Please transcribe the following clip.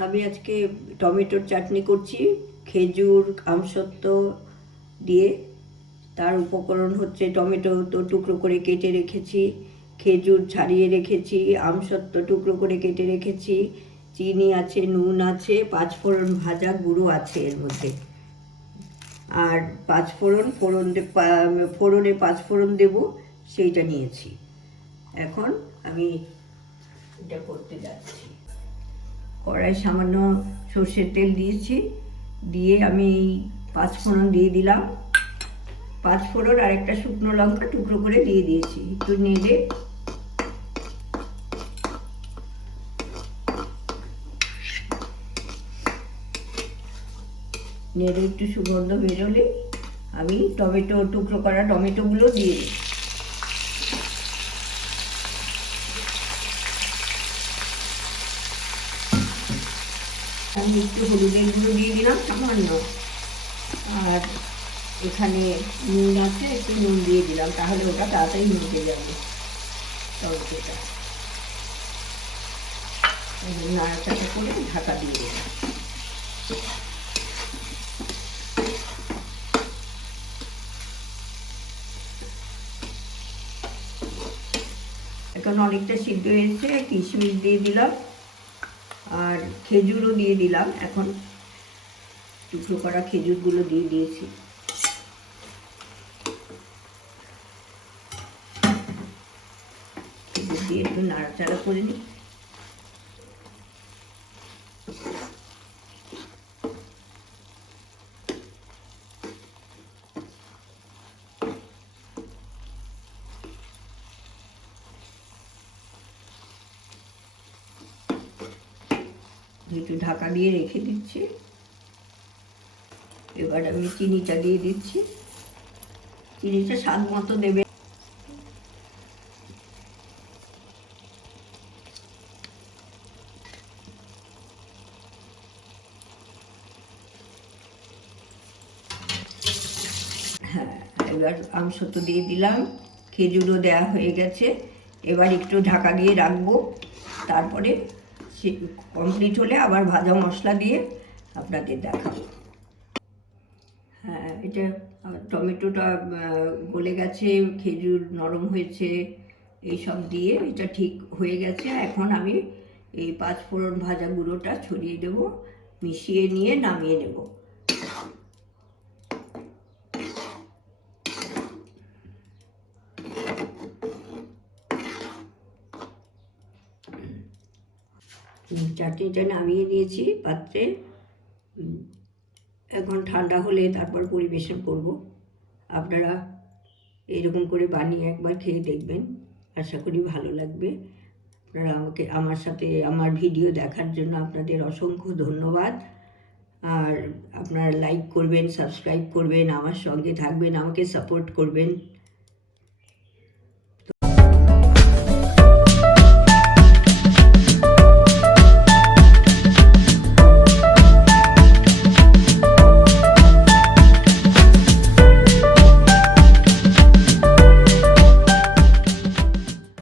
আমি আজকে টমেটোর চাটনি করছি, খেজুর আমসত্ত্ব দিয়ে। তার উপকরণ হচ্ছে টমেটো তো টুকরো করে কেটে রেখেছি, খেজুর ছাড়িয়ে রেখেছি, আমসত্ত্ব টুকরো করে কেটে রেখেছি, চিনি আছে, নুন আছে, পাঁচফোড়ন ভাজা গুঁড়ো আছে এর মধ্যে। আর পাঁচফোড়ন ফোড়নে পাঁচফোড়ন দেবো, সেইটা নিয়েছি। এখন আমি এটা করতে যাচ্ছি। কড়াই সামান্য সর্ষের তেল দিয়েছি, দিয়ে আমি এই পাঁচফোড়ন দিয়ে দিলাম। পাঁচফোড়ন আর একটা শুকনো লঙ্কা টুকরো করে দিয়ে দিয়েছি। একটু নেড়ে একটু সুগন্ধ বেরোলে আমি টুকরো করা টমেটোগুলো দিয়ে দিই। আমি একটু হলুদের গুঁড়ো দিয়ে দিলাম সামান্য, আর এখানে নুন আছে, একটু নুন দিয়ে দিলাম, তাহলে ওটা তাড়াতাড়ি মিটে যাবে টমেটোটা। নাড়াচাড়া করে ঢাকা দিয়ে দিলাম। এখন অনেকটা সিদ্ধ হয়েছে, কিশমিশ দিয়ে দিলাম আর খেজুরও দিয়ে দিলাম। এখন টুকরো করা খেজুরগুলো দিয়ে দিয়েছি। খেজুর দিয়ে একটু নাড়াচাড়া করে নিই। একটু ঢাকা দিয়ে রেখে দিচ্ছি। এবার আমি চিনিটা দিয়ে দিচ্ছি। চিনিটা স্বাদ মতো দেবে। হ্যাঁ, এবার আমসত্ত্ব দিয়ে দিলাম, খেজুরও দেওয়া হয়ে গেছে। এবার একটু ঢাকা দিয়ে রাখবো, তারপরে সে কমপ্লিট হলে আবার ভাজা মশলা দিয়ে আপনাদের দেখাবো। হ্যাঁ, এটা টমেটোটা গলে গেছে, খেজুর নরম হয়েছে, এইসব দিয়ে এটা ঠিক হয়ে গেছে। এখন আমি এই পাঁচফোড়ন ভাজা গুঁড়োটা ছড়িয়ে দেব, মিশিয়ে নিয়ে নামিয়ে নেব। চাটনিটা নামিয়ে নিয়েছি পাত্রে। এখন ঠান্ডা হলে তারপর পরিবেশন করব। আপনারা এরকম করে বানিয়ে একবার খেয়ে দেখবেন, আশা করি ভালো লাগবে। আপনারা আমার সাথে আমার ভিডিও দেখার জন্য আপনাদের অসংখ্য ধন্যবাদ। আর আপনারা লাইক করবেন, সাবস্ক্রাইব করবেন, আমার সঙ্গে থাকবেন, আমাকে সাপোর্ট করবেন।